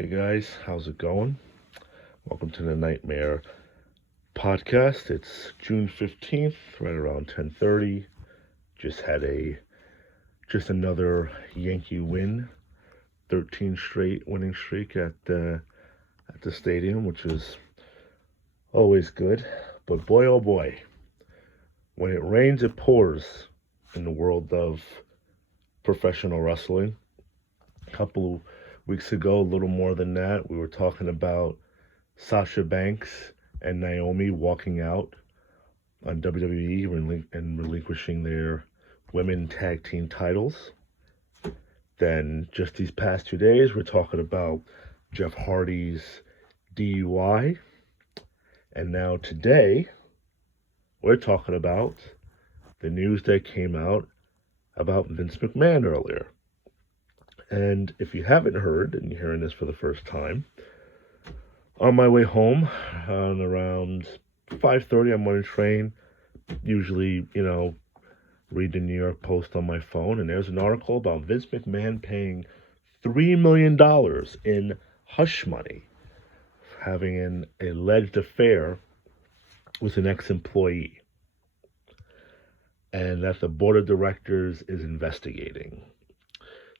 Hey guys, how's it going? Welcome to the Nightmare Podcast. It's June 15th, right around 10:30. Just had another Yankee win, 13 straight winning streak at the stadium, which is always good. But boy oh boy, when it rains it pours in the world of professional wrestling. A couple of weeks ago, a little more than that, we were talking about Sasha Banks and Naomi walking out on WWE and relinquishing their women tag team titles. Then just these past 2 days, we're talking about Jeff Hardy's DUI. And now today, we're talking about the news that came out about Vince McMahon earlier. And if you haven't heard, and you're hearing this for the first time, on my way home, around 5:30, I'm on a train. Usually, read the New York Post on my phone, and there's an article about Vince McMahon paying $3 million in hush money, having an alleged affair with an ex-employee, and that the board of directors is investigating.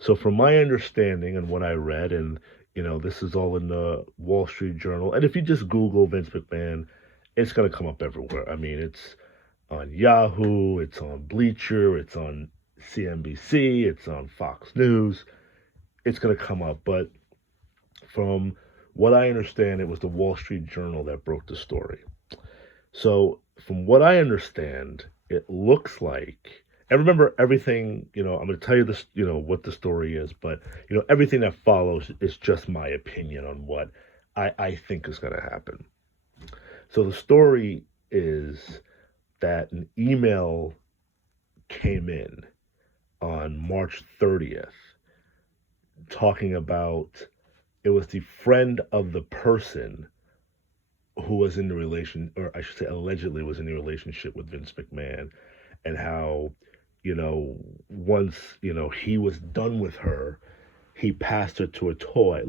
So from my understanding and what I read, and this is all in the Wall Street Journal. And if you just Google Vince McMahon, it's going to come up everywhere. I mean, it's on Yahoo, it's on Bleacher, it's on CNBC, it's on Fox News. It's going to come up. But from what I understand, it was the Wall Street Journal that broke the story. So from what I understand, it looks like, and remember everything, I'm going to tell you this, what the story is, but, everything that follows is just my opinion on what I think is going to happen. So the story is that an email came in on March 30th talking about, it was the friend of the person who was in the relation, or I should say allegedly was in the relationship with Vince McMahon, and how once, he was done with her, he passed her to a toy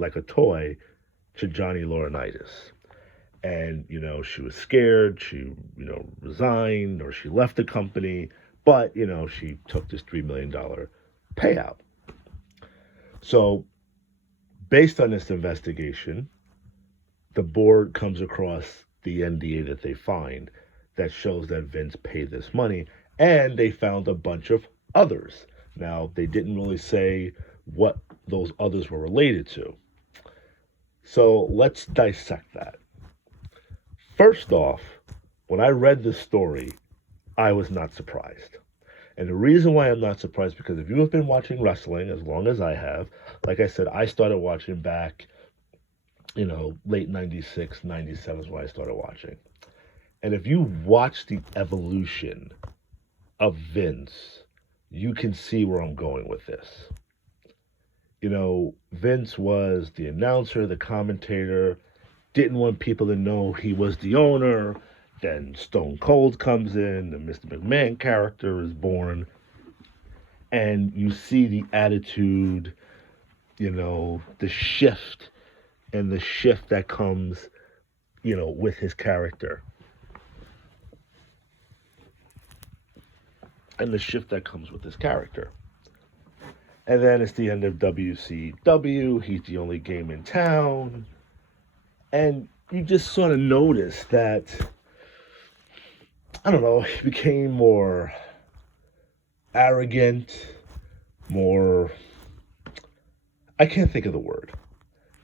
to Johnny Laurinaitis. And, she was scared, she, resigned, or she left the company, but, she took this $3 million payout. So, based on this investigation, the board comes across the NDA that they find that shows that Vince paid this money, and they found a bunch of others. Now, they didn't really say what those others were related to. So let's dissect that. First off, when I read this story, I was not surprised. And the reason why I'm not surprised, because if you have been watching wrestling as long as I have, like I said, I started watching back, late 96, 97 is when I started watching. And if you watch the evolution of Vince, you can see where I'm going with this. Vince was the announcer, the commentator, didn't want people to know he was the owner. Then Stone Cold comes in, the Mr. McMahon character is born, and you see the attitude, the shift, and the shift that comes, with his character. And the shift that comes with his character. And then it's the end of WCW. He's the only game in town. And you just sort of notice that, I don't know, he became more arrogant, more, I can't think of the word.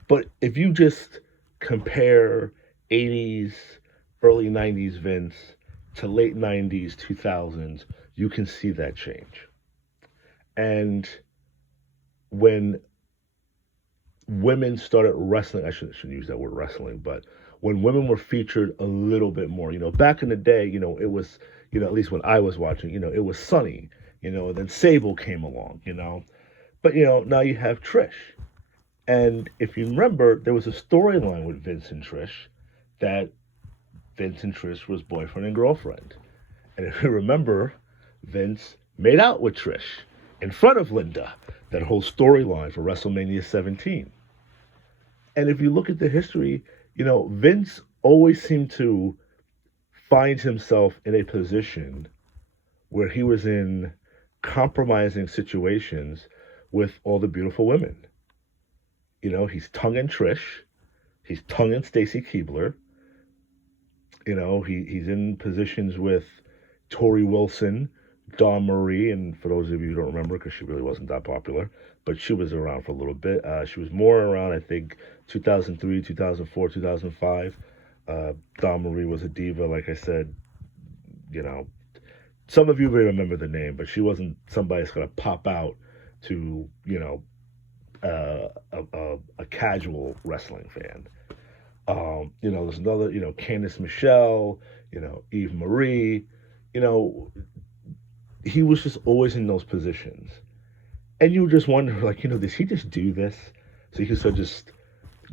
But if you just compare 80s, early 90s Vince to late 90s, 2000s, you can see that change. And when women started wrestling, I shouldn't use that word wrestling, but when women were featured a little bit more, back in the day, it was, at least when I was watching, it was Sunny, and then Sable came along, but, now you have Trish. And if you remember, there was a storyline with Vince and Trish that Vince and Trish was boyfriend and girlfriend. And if you remember, Vince made out with Trish in front of Linda, that whole storyline for WrestleMania 17. And if you look at the history, Vince always seemed to find himself in a position where he was in compromising situations with all the beautiful women. He's tonguing Trish, he's tonguing Stacy Keibler. He's in positions with Tori Wilson, Dawn Marie, and for those of you who don't remember, because she really wasn't that popular, but she was around for a little bit. She was more around, I think, 2003, 2004, 2005. Dawn Marie was a diva, like I said. You know, some of you may remember the name, but she wasn't somebody that's going to pop out to, a casual wrestling fan. There's another, Candice Michelle, Eve Marie, you know, he was just always in those positions. And you just wonder, like, does he just do this? So you could sort of just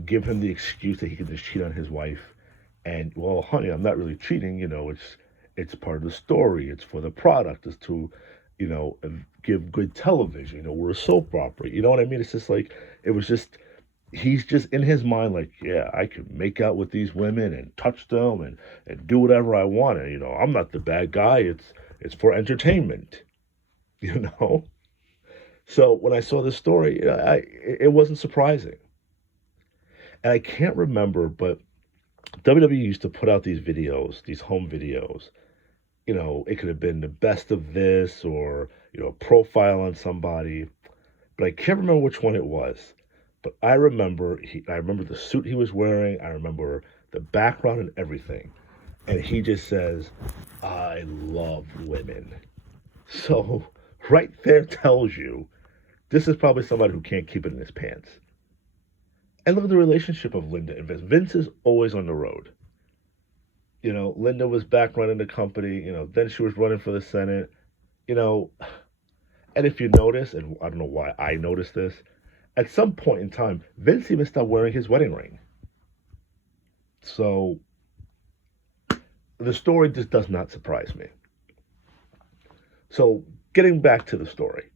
give him the excuse that he could just cheat on his wife. And, well, honey, I'm not really cheating, it's part of the story. It's for the product. It's to, you know, give good television. We're a soap opera. You know what I mean? It's just like, it was just, he's just in his mind like, yeah, I can make out with these women and touch them and do whatever I want. And, I'm not the bad guy. It's for entertainment, you know? So when I saw this story, it wasn't surprising. And I can't remember, but WWE used to put out these videos, these home videos. It could have been the best of this or, a profile on somebody. But I can't remember which one it was. But I remember the suit he was wearing. I remember the background and everything. And he just says, I love women. So right there tells you this is probably somebody who can't keep it in his pants. And look at the relationship of Linda and Vince. Vince is always on the road. Linda was back running the company. Then she was running for the Senate. And if you notice, and I don't know why I noticed this, at some point in time, Vince even stopped wearing his wedding ring. So the story just does not surprise me. So getting back to the story,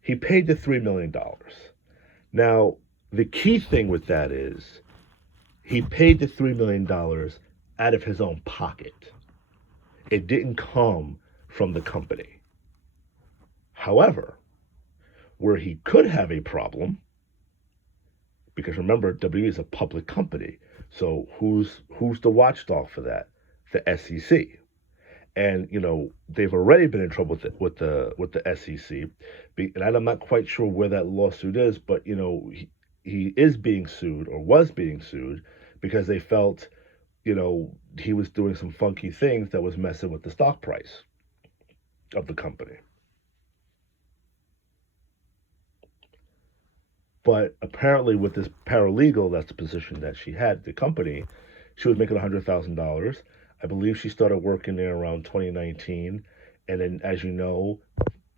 he paid the $3 million. Now, the key thing with that is he paid the $3 million out of his own pocket. It didn't come from the company. However, where he could have a problem, because remember, WWE is a public company, so who's the watchdog for that? The SEC. And they've already been in trouble with the SEC, and I'm not quite sure where that lawsuit is, but he is being sued or was being sued because they felt he was doing some funky things that was messing with the stock price of the company. But apparently with this paralegal, that's the position that she had at the company, she was making $100,000. I believe she started working there around 2019. And then, as you know,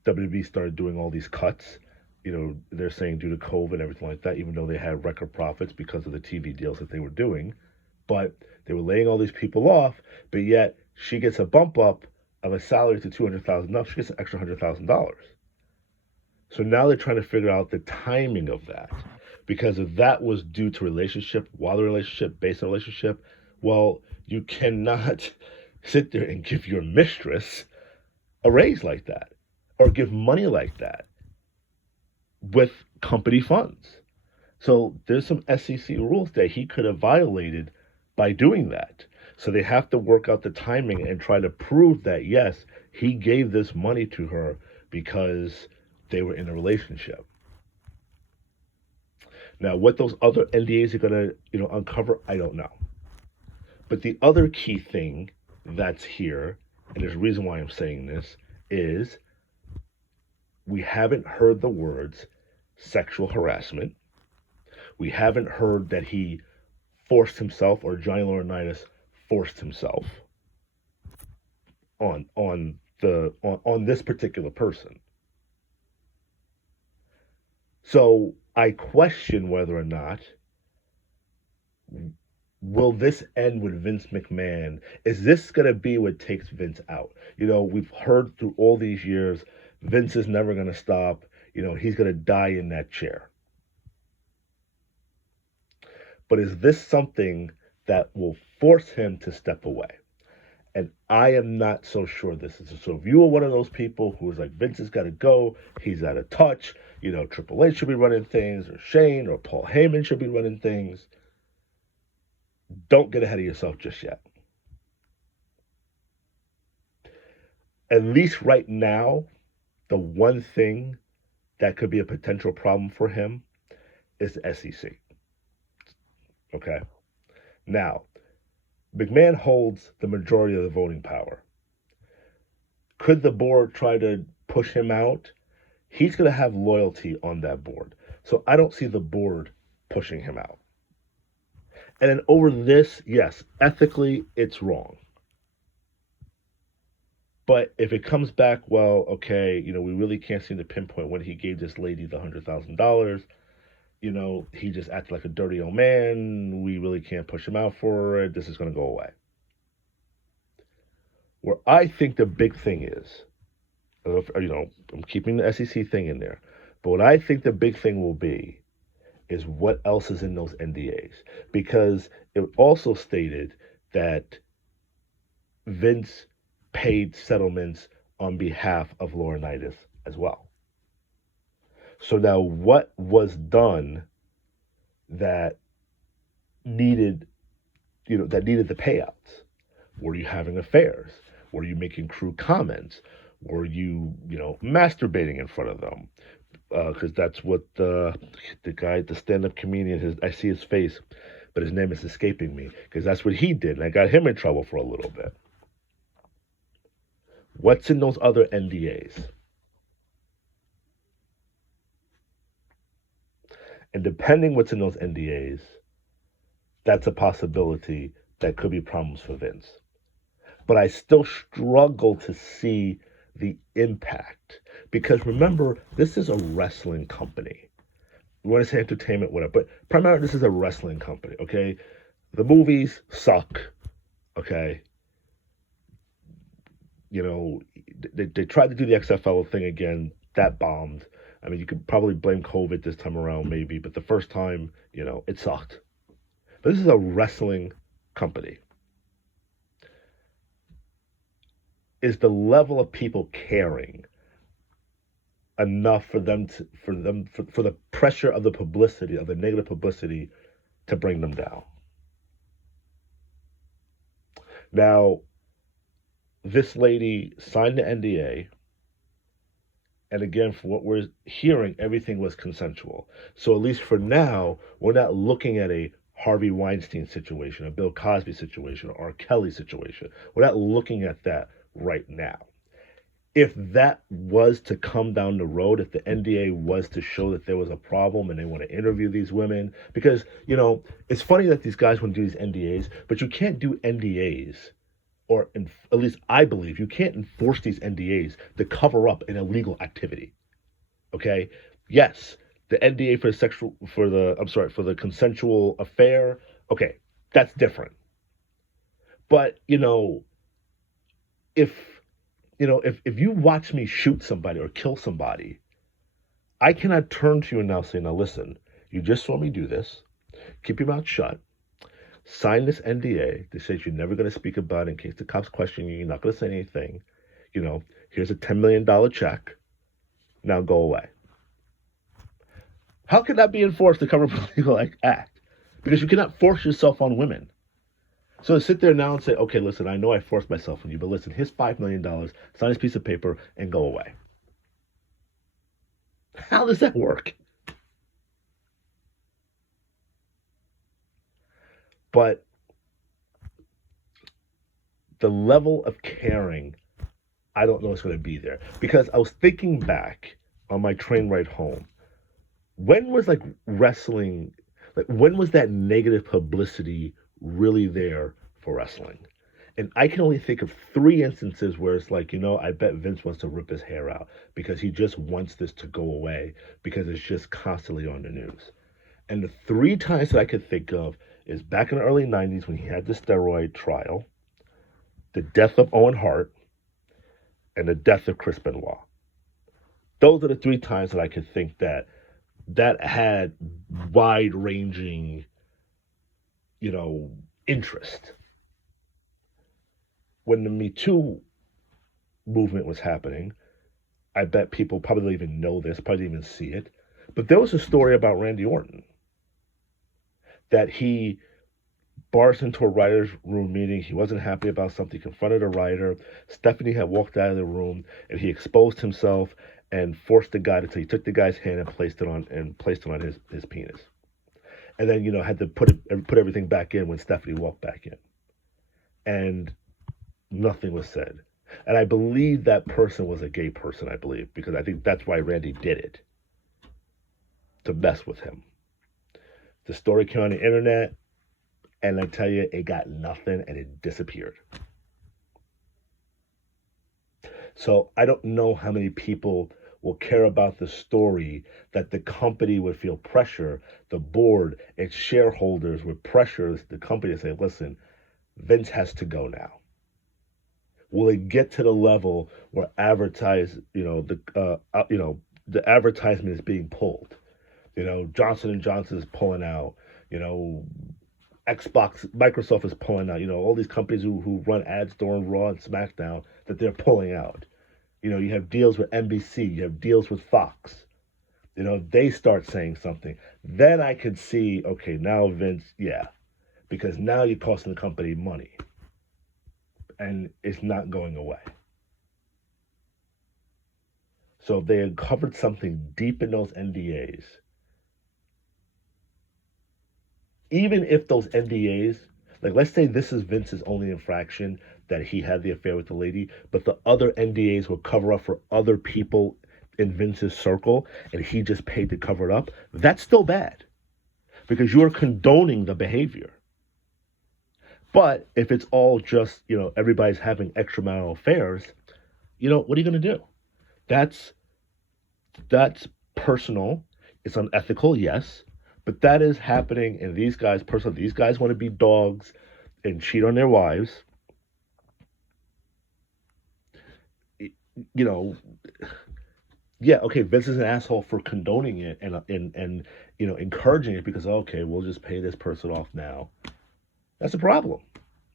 WWE started doing all these cuts. They're saying due to COVID and everything like that, even though they had record profits because of the TV deals that they were doing. But they were laying all these people off, but yet she gets a bump up of a salary to $200,000. She gets an extra $100,000. So now they're trying to figure out the timing of that, because if that was due to relationship, while the relationship, based on relationship, well, you cannot sit there and give your mistress a raise like that or give money like that with company funds. So there's some SEC rules that he could have violated by doing that. So they have to work out the timing and try to prove that, yes, he gave this money to her because they were in a relationship. Now, what those other NDAs are going to, uncover, I don't know. But the other key thing that's here, and there's a reason why I'm saying this, is we haven't heard the words sexual harassment. We haven't heard that he forced himself or Johnny Laurinaitis forced himself on this particular person. So I question whether or not will this end with Vince McMahon. Is this going to be what takes Vince out? We've heard through all these years, Vince is never going to stop. He's going to die in that chair. But is this something that will force him to step away? And I am not so sure this is. So if you are one of those people who is like, Vince has got to go, he's out of touch, Triple H should be running things, or Shane or Paul Heyman should be running things, don't get ahead of yourself just yet. At least right now, the one thing that could be a potential problem for him is the SEC. Okay? Now, McMahon holds the majority of the voting power. Could the board try to push him out? He's going to have loyalty on that board. So I don't see the board pushing him out. And then over this, yes, ethically, it's wrong. But if it comes back, well, okay, we really can't seem to pinpoint when he gave this lady the $100,000. He just acted like a dirty old man. We really can't push him out for it. This is going to go away. Where I think the big thing is, I'm keeping the SEC thing in there, but what I think the big thing will be is what else is in those NDAs. Because it also stated that Vince paid settlements on behalf of Laurinaitis as well. So now what was done that needed the payouts? Were you having affairs? Were you making crude comments? Were you, masturbating in front of them? Because that's what the guy, the stand-up comedian, I see his face, but his name is escaping me, because that's what he did, and I got him in trouble for a little bit. What's in those other NDAs? And depending what's in those NDAs, that's a possibility that could be problems for Vince. But I still struggle to see the impact. Because remember, this is a wrestling company. We want to say entertainment, whatever, but primarily this is a wrestling company, okay? The movies suck, okay? They tried to do the XFL thing again. That bombed. I mean, you could probably blame COVID this time around, maybe, but the first time, it sucked. But this is a wrestling company. Is the level of people caring enough for the pressure of the publicity, of the negative publicity, to bring them down? Now, this lady signed the NDA, and again, from what we're hearing, everything was consensual. So at least for now, we're not looking at a Harvey Weinstein situation, a Bill Cosby situation, or a Kelly situation. We're not looking at that right now. If that was to come down the road, if the NDA was to show that there was a problem and they want to interview these women, because, it's funny that these guys want to do these NDAs, but you can't do NDAs, or at least I believe you can't enforce these NDAs to cover up an illegal activity. Okay? Yes, the NDA for the consensual affair, okay, that's different. But, if you watch me shoot somebody or kill somebody, I cannot turn to you and now say, now listen, you just saw me do this. Keep your mouth shut. Sign this NDA that says you're never going to speak about it in case the cops question you. You're not going to say anything. Here's a $10 million check. Now go away. How can that be enforced to cover up a legal act? Because you cannot force yourself on women. So to sit there now and say, okay, listen, I know I forced myself on you, but listen, here's $5 million, sign this piece of paper, and go away. How does that work? But the level of caring, I don't know it's going to be there. Because I was thinking back on my train ride home. When was wrestling, when was that negative publicity really there for wrestling? And I can only think of 3 instances where it's I bet Vince wants to rip his hair out because he just wants this to go away because it's just constantly on the news. And the 3 times that I could think of is back in the early 90s when he had the steroid trial, the death of Owen Hart, and the death of Chris Benoit. Those are the 3 times that I could think that had wide-ranging you know, interest. When the Me Too movement was happening, I bet people probably don't even know this, probably didn't even see it. But there was a story about Randy Orton that he barged into a writer's room meeting. He wasn't happy about something. He confronted a writer. Stephanie had walked out of the room, and he exposed himself and forced the guy to. So he took the guy's hand and placed it on his penis. And then had to put everything back in when Stephanie walked back in, and nothing was said. And I believe that person was a gay person. I believe because I think that's why Randy did it, to mess with him. The story came on the internet, and I tell you, it got nothing and it disappeared. So I don't know how many people will care about the story that the company would feel pressure, the board, its shareholders would pressure the company to say, listen, Vince has to go now. Will it get to the level where the advertisement is being pulled? Johnson and Johnson is pulling out. Xbox, Microsoft is pulling out. All these companies who run ads during Raw and SmackDown that they're pulling out. You have deals with NBC, you have deals with Fox. They start saying something. Then I could see, okay, now Vince, yeah, because now you're costing the company money, and it's not going away. So they uncovered something deep in those NDAs. Even if those NDAs, like let's say this is Vince's only infraction, that he had the affair with the lady, but the other NDAs will cover up for other people in Vince's circle, and he just paid to cover it up, that's still bad because you're condoning the behavior. But if it's all just, everybody's having extramarital affairs, what are you going to do? That's personal. It's unethical, yes, but that is happening in these guys' personal. These guys want to be dogs and cheat on their wives. Yeah, okay, Vince is an asshole for condoning it and encouraging it because okay, we'll just pay this person off now. That's a problem.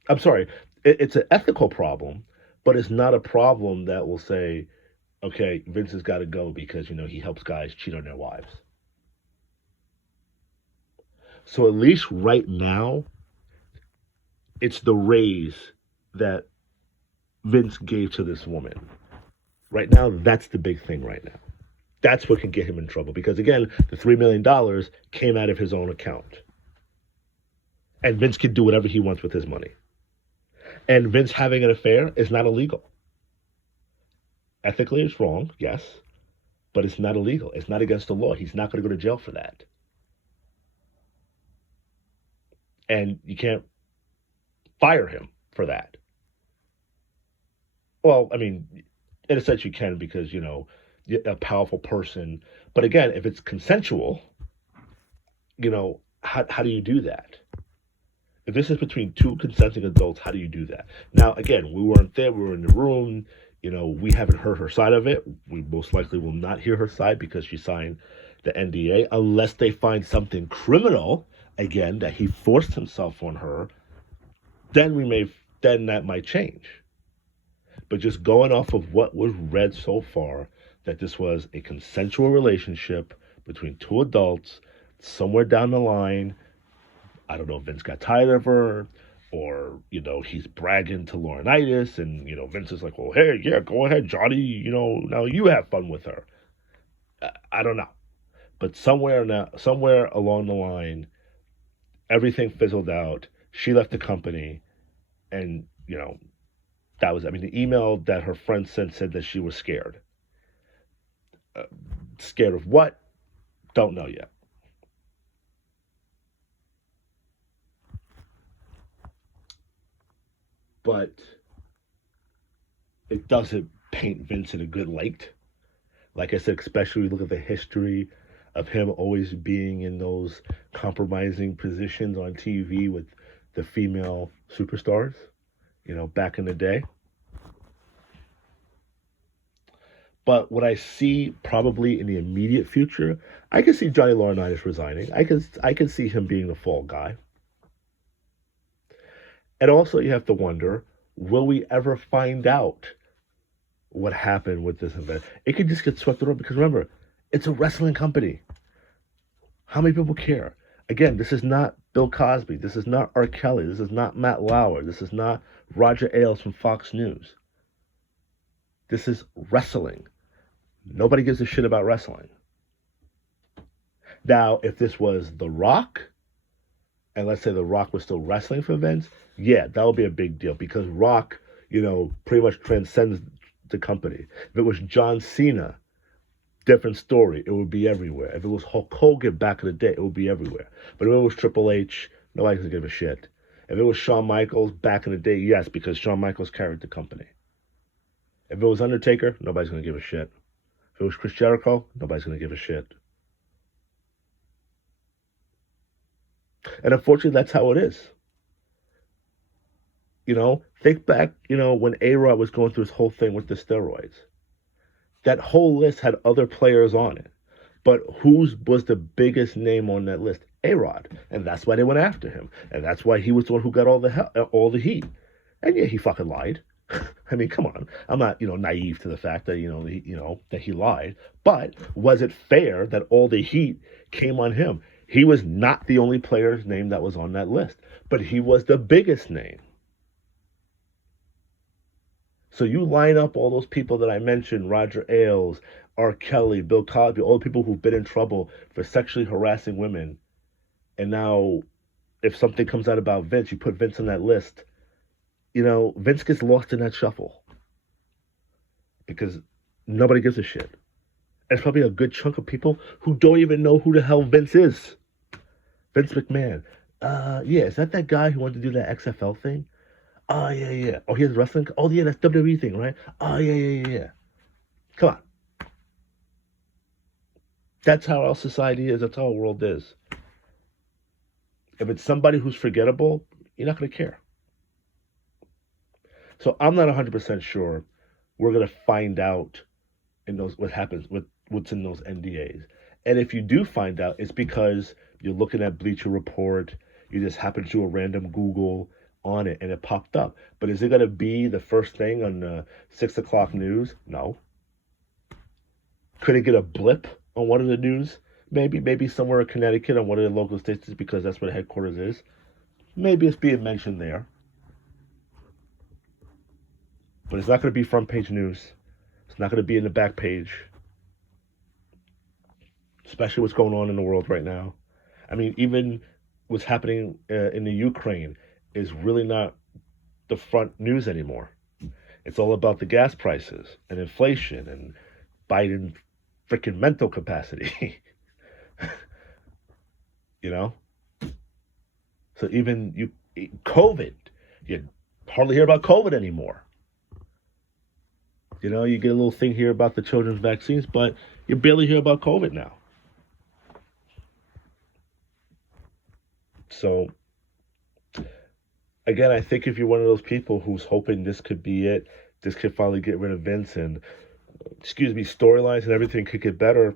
I'm sorry, it's an ethical problem, but it's not a problem that will say, okay, Vince has got to go because he helps guys cheat on their wives. So at least right now, it's the raise that Vince gave to this woman. Right now, that's the big thing right now. That's what can get him in trouble because, again, the $3 million came out of his own account. And Vince can do whatever he wants with his money. And Vince having an affair is not illegal. Ethically, it's wrong, yes, but it's not illegal. It's not against the law. He's not going to go to jail for that. And you can't fire him for that. Well, I mean, in a sense you can because, a powerful person. But again, if it's consensual, how do you do that? If this is between two consenting adults, how do you do that? Now, again, we weren't there. We were in the room. We haven't heard her side of it. We most likely will not hear her side because she signed the NDA unless they find something criminal, again, that he forced himself on her. Then that might change. But just going off of what was read so far, that this was a consensual relationship between two adults, somewhere down the line, I don't know if Vince got tired of her or, he's bragging to Laurinaitis and, Vince is like, well, hey, yeah, go ahead, Johnny, now you have fun with her. I don't know. But somewhere along the line, everything fizzled out. She left the company and, that was, the email that her friend sent said that she was scared. Scared of what? Don't know yet. But it doesn't paint Vince in a good light. Like I said, especially look at the history of him always being in those compromising positions on TV with the female superstars, back in the day. But what I see probably in the immediate future, I can see Johnny Laurinaitis resigning. I can see him being the fall guy. And also, you have to wonder, will we ever find out what happened with this event? It could just get swept over because remember, it's a wrestling company. How many people care? Again, this is not Bill Cosby. This is not R. Kelly. This is not Matt Lauer. This is not Roger Ailes from Fox News. This is wrestling. Nobody gives a shit about wrestling. Now, if this was The Rock, and let's say The Rock was still wrestling for Vince, yeah, that would be a big deal because Rock, pretty much transcends the company. If it was John Cena, different story. It would be everywhere. If it was Hulk Hogan back in the day, it would be everywhere. But if it was Triple H, nobody's gonna give a shit. If it was Shawn Michaels back in the day, yes, because Shawn Michaels carried the company. If it was Undertaker, nobody's gonna give a shit. If it was Chris Jericho, nobody's gonna give a shit. And unfortunately, that's how it is. Think back, when A-Rod was going through his whole thing with the steroids. That whole list had other players on it. But whose was the biggest name on that list? A-Rod. And that's why they went after him. And that's why he was the one who got all the heat. And yeah, he fucking lied. I mean, come on. I'm not, naive to the fact that, that he lied. But was it fair that all the heat came on him? He was not the only player's name that was on that list, but he was the biggest name. So you line up all those people that I mentioned, Roger Ailes, R. Kelly, Bill Cosby, all the people who've been in trouble for sexually harassing women. And now if something comes out about Vince, you put Vince on that list, Vince gets lost in that shuffle because nobody gives a shit. And it's probably a good chunk of people who don't even know who the hell Vince is. Vince McMahon. Yeah, is that guy who wanted to do that XFL thing? Oh, yeah. Oh, he has wrestling? Oh, yeah, that's WWE thing, right? Oh, yeah. Come on. That's how our society is. That's how our world is. If it's somebody who's forgettable, you're not going to care. So I'm not 100% sure we're going to find out what happens with what's in those NDAs. And if you do find out, it's because you're looking at Bleacher Report, you just happen to do a random Google on it and it popped up. But is it going to be the first thing on the 6 o'clock news? No. Could it get a blip on one of the news? Maybe somewhere in Connecticut on one of the local stations because that's where the headquarters is. Maybe it's being mentioned there. But it's not going to be front page news. It's not going to be in the back page. Especially what's going on in the world right now. I mean, even what's happening in the Ukraine is really not the front news anymore. It's all about the gas prices and inflation and Biden's freaking mental capacity. So even COVID, you hardly hear about COVID anymore. You get a little thing here about the children's vaccines, but you barely hear about COVID now. So, again, I think if you're one of those people who's hoping this could be it, this could finally get rid of Vince and, storylines and everything could get better,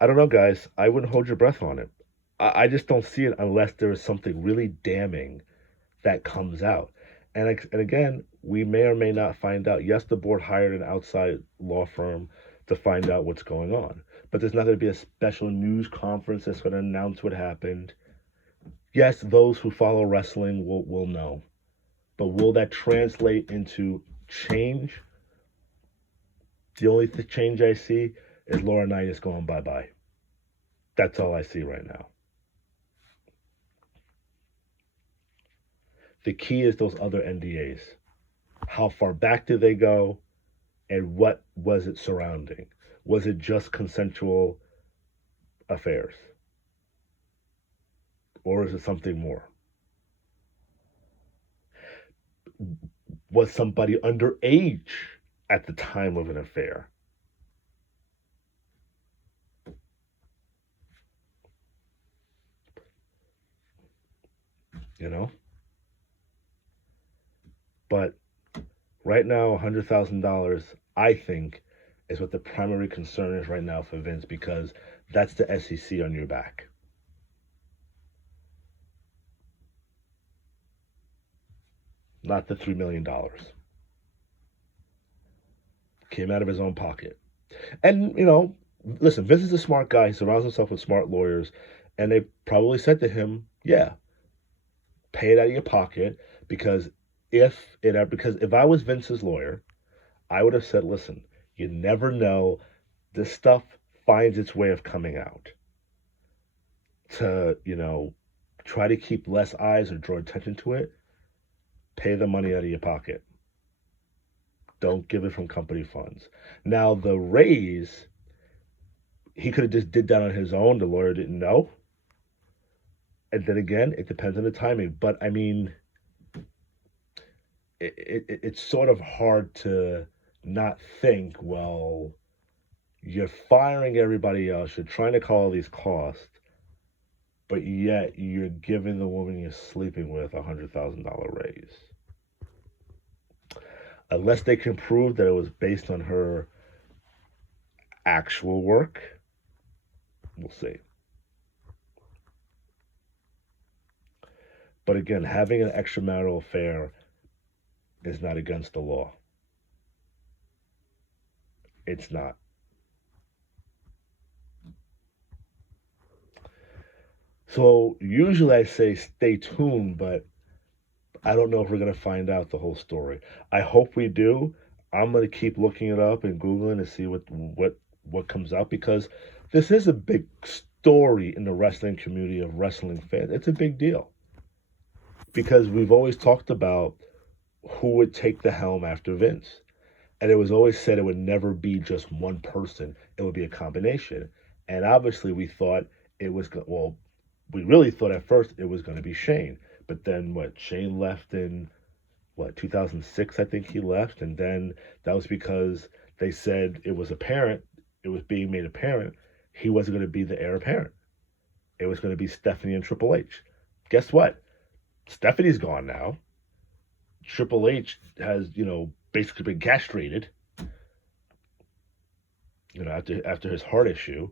I don't know, guys. I wouldn't hold your breath on it. I just don't see it unless there is something really damning that comes out. And again, we may or may not find out. Yes, the board hired an outside law firm to find out what's going on. But there's not going to be a special news conference that's going to announce what happened. Yes, those who follow wrestling will know. But will that translate into change? The only change I see is Laurinaitis going bye-bye. That's all I see right now. The key is those other NDAs. How far back did they go? And what was it surrounding? Was it just consensual affairs? Or is it something more? Was somebody underage at the time of an affair? But right now, $100,000, I think, is what the primary concern is right now for Vince because that's the SEC on your back. not the $3 million. Came out of his own pocket. And, listen, Vince is a smart guy. He surrounds himself with smart lawyers. And they probably said to him, yeah, pay it out of your pocket because because if I was Vince's lawyer, I would have said, listen, you never know. This stuff finds its way of coming out. To, try to keep less eyes or draw attention to it, pay the money out of your pocket. Don't give it from company funds. Now, the raise, he could have just did that on his own. The lawyer didn't know. And then again, it depends on the timing. But I mean, it's sort of hard to not think, well, you're firing everybody else, you're trying to cut all these costs, but yet you're giving the woman you're sleeping with a $100,000 raise. Unless they can prove that it was based on her actual work, we'll see. But again, having an extramarital affair is not against the law. It's not. So usually I say stay tuned, but I don't know if we're going to find out the whole story. I hope we do. I'm going to keep looking it up and Googling to see what comes out, because this is a big story in the wrestling community of wrestling fans. It's a big deal because we've always talked about who would take the helm after Vince. And it was always said it would never be just one person. It would be a combination. And obviously we thought it was, we really thought at first it was going to be Shane. But then Shane left in 2006, I think he left. And then that was because they said it was being made apparent he wasn't going to be the heir apparent. It was going to be Stephanie and Triple H. Guess what? Stephanie's gone now. Triple H has, basically been castrated, after his heart issue.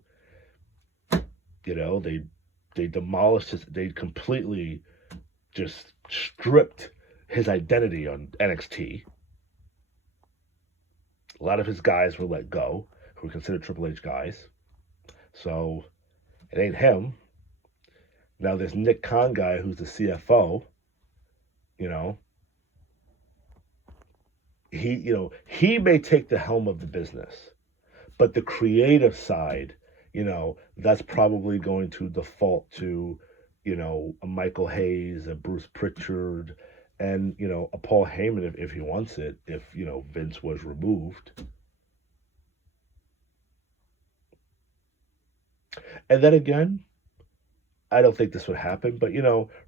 They demolished they completely just stripped his identity on NXT. A lot of his guys were let go, who were considered Triple H guys. So it ain't him. Now there's Nick Khan guy who's the CFO. He may take the helm of the business, but the creative side, that's probably going to default to, a Michael Hayes, a Bruce Pritchard, and, a Paul Heyman if he wants it, if, Vince was removed. And then again, I don't think this would happen, but,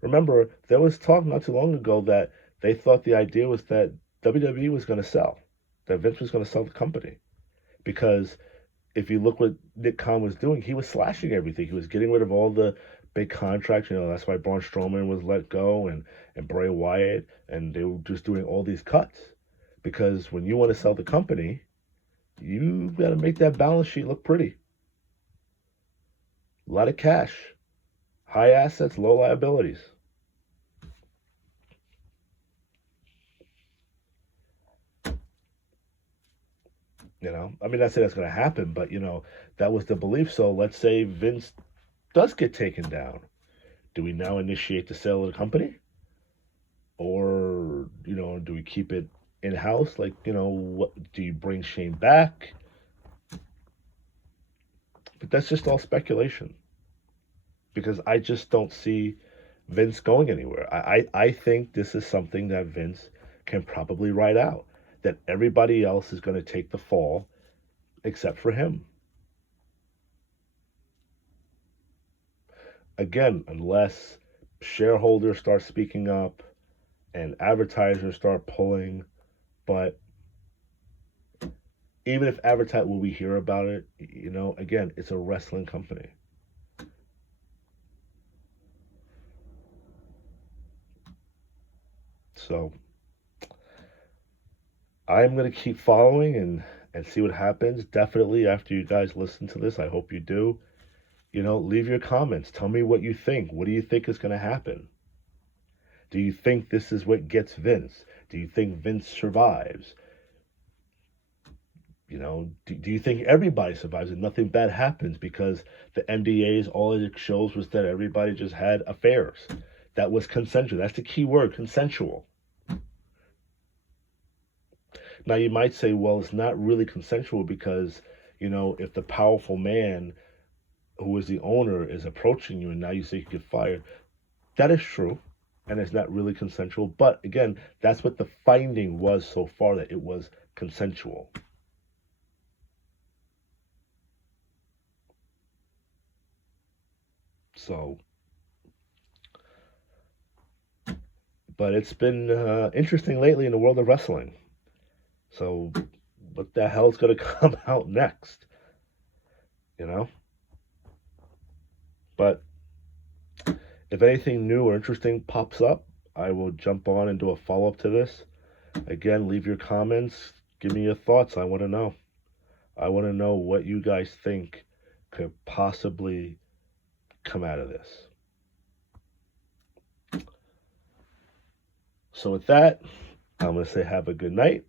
remember, there was talk not too long ago that they thought the idea was that WWE was going to sell, that Vince was going to sell the company. Because if you look what Nick Khan was doing, he was slashing everything. He was getting rid of all the big contracts. That's why Braun Strowman was let go and Bray Wyatt, and they were just doing all these cuts. Because when you want to sell the company, you got to make that balance sheet look pretty. A lot of cash, high assets, low liabilities. Not saying that's going to happen, but, that was the belief. So let's say Vince does get taken down. Do we now initiate the sale of the company? Or, do we keep it in-house? What do you bring Shane back? But that's just all speculation. Because I just don't see Vince going anywhere. I think this is something that Vince can probably ride out. That everybody else is going to take the fall except for him. Again, unless shareholders start speaking up and advertisers start pulling. But even if will we hear about it, again, it's a wrestling company. So I'm going to keep following and see what happens. Definitely after you guys listen to this, I hope you do. Leave your comments. Tell me what you think. What do you think is going to happen? Do you think this is what gets Vince? Do you think Vince survives? Do you think everybody survives and nothing bad happens because the NDAs, all it shows was that everybody just had affairs? That was consensual. That's the key word, consensual. Now, you might say, well, it's not really consensual because, if the powerful man who is the owner is approaching you and now you say you get fired, that is true. And it's not really consensual. But again, that's what the finding was so far, that it was consensual. So, but it's been interesting lately in the world of wrestling. So, what the hell's going to come out next? You know? But if anything new or interesting pops up, I will jump on and do a follow up to this. Again, leave your comments. Give me your thoughts. I want to know. I want to know what you guys think could possibly come out of this. So, with that, I'm going to say have a good night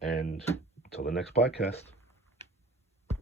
and until the next podcast.